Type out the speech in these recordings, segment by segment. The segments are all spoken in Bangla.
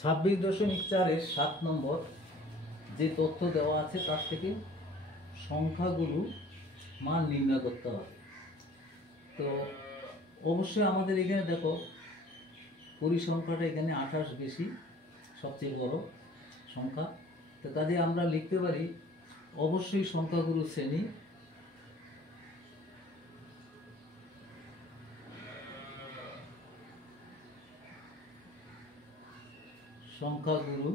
26.4 7 নম্বর যে তথ্য দেওয়া আছে তার থেকে সংখ্যাগুলো মান নির্ণয় করতে হবে। তো অবশ্যই আমাদের এখানে দেখো পরিসংখ্যাটা এখানে 28 বেশি, সবচেয়ে বড় সংখ্যা। তো কাজে আমরা লিখতে পারি অবশ্যই সংখ্যাগুলো শ্রেণী সংখ্যাগুরু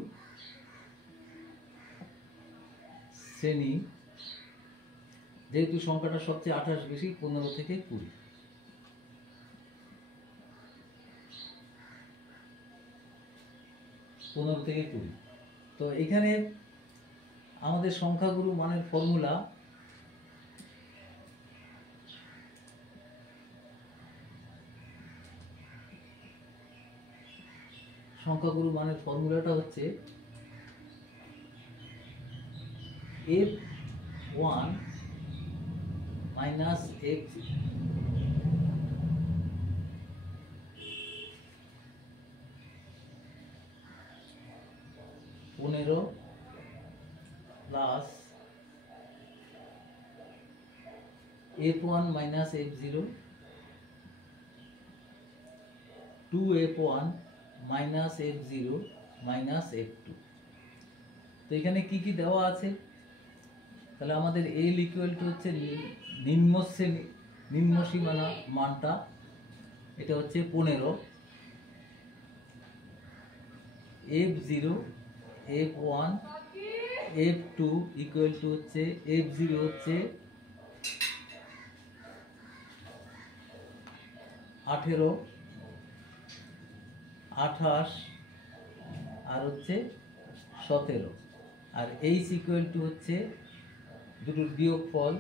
শ্রেণী, যেহেতু সংখ্যাটা সবচেয়ে 28 বেশি, 15 থেকে 20। তো এখানে আমাদের সংখ্যাগুরু মানের ফর্মুলা ফর্মুলাটা হচ্ছে f1 minus f 15 plus f1 minus f0 2f1 minus f0 minus f2। তো এখানে কি কি দেওয়া আছে, তাহলে আমাদের L ইকুয়াল টু হচ্ছে নিম্ন সীমানা মানটা, এটা হচ্ছে 15, f0 f1 f2 equal to হচ্ছে f0 হচ্ছে 18 28 আর হচ্ছে 17, আর h ইকুয়াল টু হচ্ছে দুটোর বিয়োগফল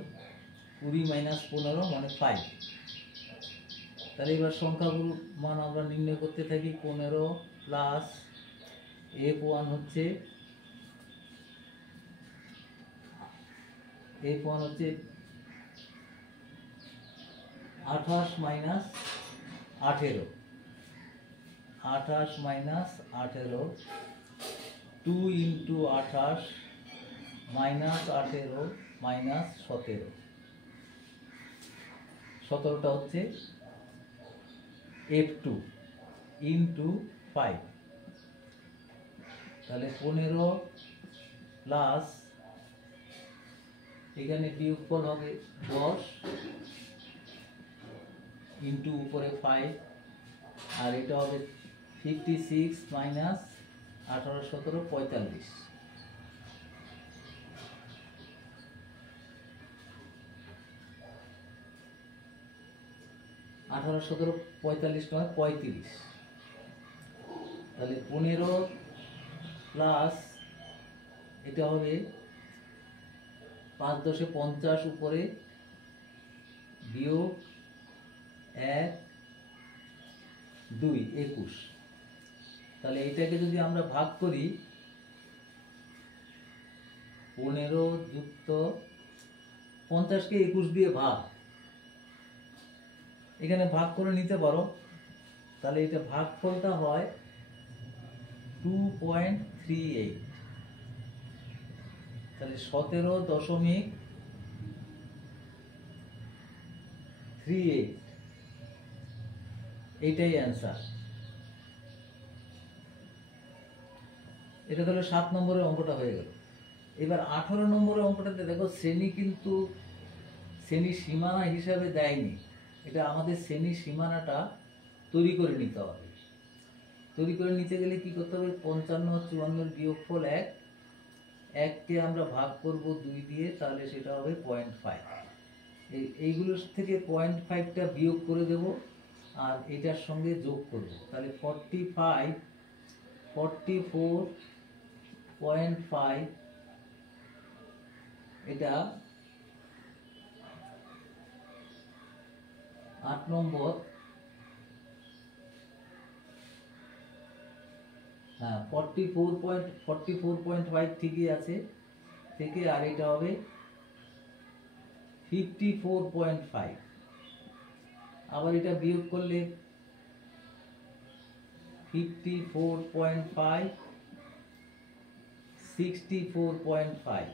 20 মাইনাস 15 মানে 5। তাহলে এবার সংখ্যাগুলো মান আমরা নির্ণয় করতে থাকি। 15 প্লাস f1 হচ্ছে 28 minus 18, 28 minus 18, 2 into 28 minus 18 minus 17, 17টা হচ্ছে f2 ইন্টু 5। তাহলে 15 প্লাস এখানে বিয়োগফল হবে 10 ইন্টু উপরে 5, আর এটা হবে 56 মাইনাস 18 17 45। 18 17 45 নয় 35। তাহলে 15 প্লাস এটা হবে 5 10 50 উপরে বিয়োগ 1 2 21। তাহলে এটাকে যদি আমরা ভাগ করি 15 যুক্ত 50 কে 21 দিয়ে ভাগ, এখানে ভাগ করে নিতে পারো। তাহলে এটা ভাগফলটা হয় 2.38। তাহলে 17.38 এইটাই অ্যান্সার। এটা তাহলে 7 নম্বরের অঙ্কটা হয়ে গেল। এবার 18 নম্বরের অঙ্কটাতে দেখো শ্রেণী কিন্তু শ্রেণী সীমানা হিসাবে দেয়নি, এটা আমাদের শ্রেণী সীমানাটা তৈরি করে নিতে হবে। তৈরি করে নিতে গেলে কি করতে হবে, 55 54 বিয়োগফল 1, 1কে আমরা ভাগ করব 2 দিয়ে, তাহলে সেটা হবে 0.5। এইগুলোর থেকে 0.5টা বিয়োগ করে দেব আর এটার সঙ্গে যোগ করব, তাহলে 44.5 এটা 8 নম্বর। হ্যাঁ 44.5 ঠিকই আছে থেকে, আর এটা হবে 54.5। আবার এটা বিয়োগ করলে 54.5, 64.5,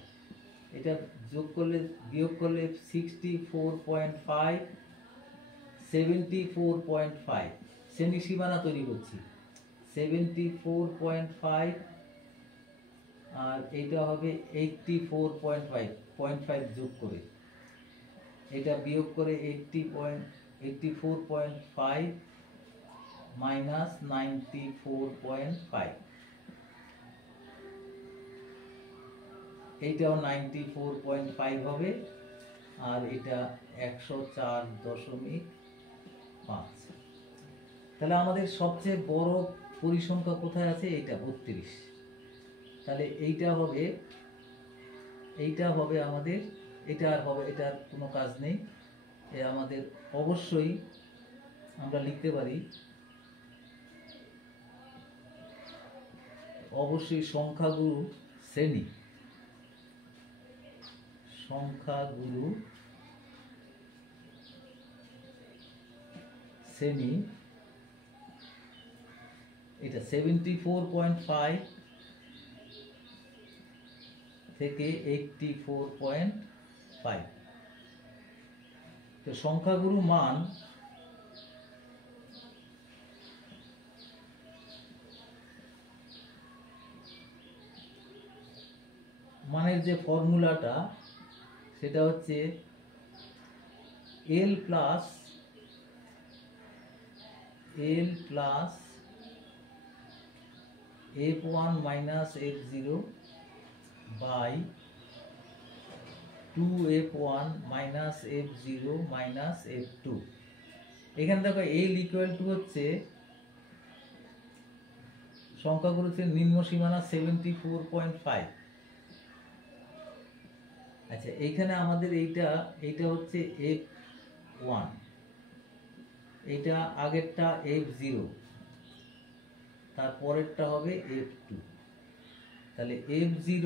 এটা যোগ করলে বিয়োগ করলে 64.5, 74.5 শ্রেণী সীমানা তৈরি করছি। 74.5 আর এইটা হবে 84.5 যোগ করে, এটা বিয়োগ করে 84.5 মাইনাস 94.5, এইটাও 94.5 হবে, আর এটা 104.5। তাহলে আমাদের সবচেয়ে বড় পরিসংখ্যা কোথায় আছে? এইটা 32। তাহলে এইটা হবে আমাদের, এটা আর হবে, এটার কোনো কাজ নেই। আমাদের অবশ্যই আমরা লিখতে পারি, অবশ্যই সংখ্যাগুরু শ্রেণী এটা 74.5 থেকে 84.5। তো সংখ্যাগুরু মান মানের যে ফর্মুলাটা সেটা হচ্ছে L plus F1 minus F0 by 2F1 minus F0 minus F2। এখানে দেখো L ইকুয়াল টু হচ্ছে সংখ্যাগুলোতে নিম্ন সীমানা 74.5। আচ্ছা, এইখানে আমাদের এইটা হচ্ছে F1, এইটা আগেরটা F0, তারপরেরটা হবে F2। তাহলে F0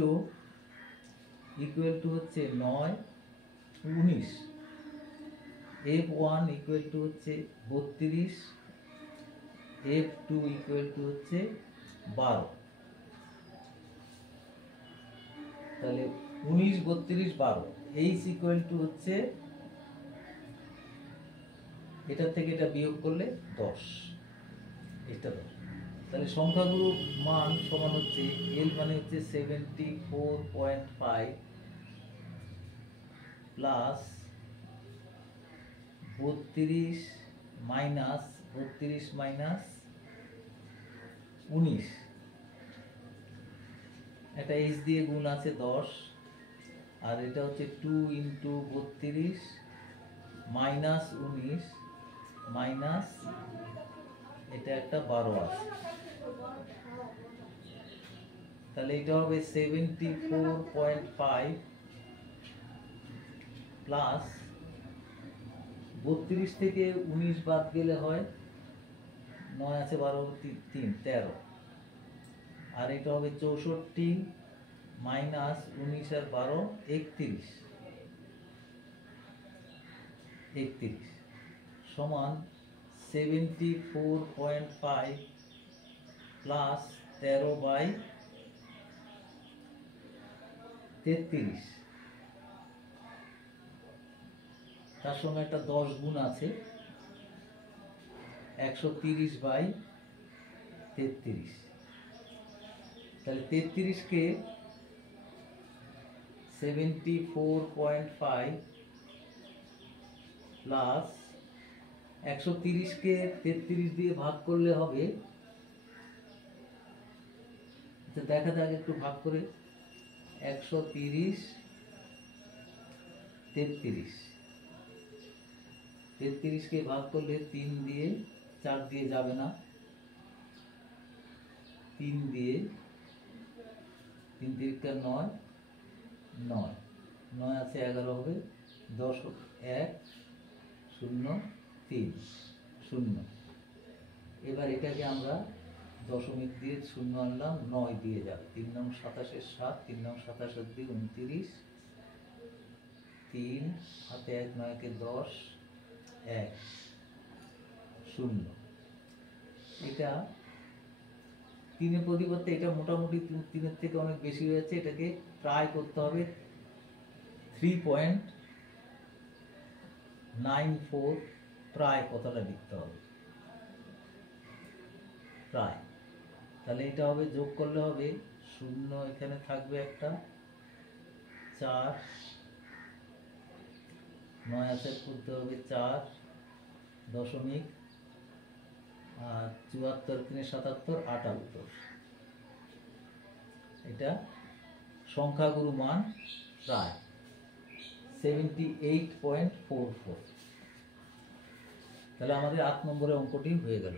ইকুয়াল টু হচ্ছে 9, 19, F1 ইকুয়াল টু হচ্ছে 32, F2 ইকুয়াল টু হচ্ছে 12। তাহলে 19, 32, 12, H ইকুয়াল টু হচ্ছে এটা থেকে এটা বিয়োগ করলে 10, এটা 10। তাহলে সংখ্যাগুলো মান সমান হচ্ছে L মানে হচ্ছে 74.5 প্লাস 32 মাইনাস 19, এটা H দিয়ে গুণ আছে 10, আর এটা হচ্ছে 2 ইন্টু 32 মাইনাস 19 মাইনাস এটা একটা 12 আছে। তাহলে এটা হবে 74.5 প্লাস 32 থেকে 19 বাদ গেলে হয় 9 আছে 12, 3, 13, আর এটা হবে 64 মাইনাস 19 আর 12, 31 সমান 74.5 প্লাস 13/33, তার সঙ্গে একটা 10 গুণ আছে, 130/33। তাহলে 33 কে 74.5 প্লাস 130 কে 33 দিয়ে ভাগ করলে হবে, দেখা যাক একটু ভাগ করে, 130, 33 কে ভাগ করলে 3 দিয়ে, 4 দিয়ে যাবে না, 3 দিয়ে, 3 তিরিকা 9, 9 আছে 11 হবে, 10, 1, 0, 3, 0। এবার এটাকে আমরা দশমিক দিয়ে 0 আনলাম, 9 দিয়ে যাবে, 3 নং 27 7, 3 নং 27 দিয়ে 29, 3 হাতে 1, 9 কে 10, 1, 0। এটা তিনের পরিবর্তে এটা মোটামুটি তিনের থেকে অনেক বেশি হয়েছে, এটাকে প্রায় করতে হবে 3.94, প্রায় কথাটা লিখতে হবে, প্রায়। তাহলে এটা হবে, যোগ করলে হবে 0, এখানে থাকবে একটা 4, 9 আছে করতে হবে 4 দশমিক, আর 74, 3 77, 78। এটা সংখ্যাগুরু মান প্রায় 78.44। তাহলে আমাদের 8 নম্বরের অঙ্কটি হয়ে গেল।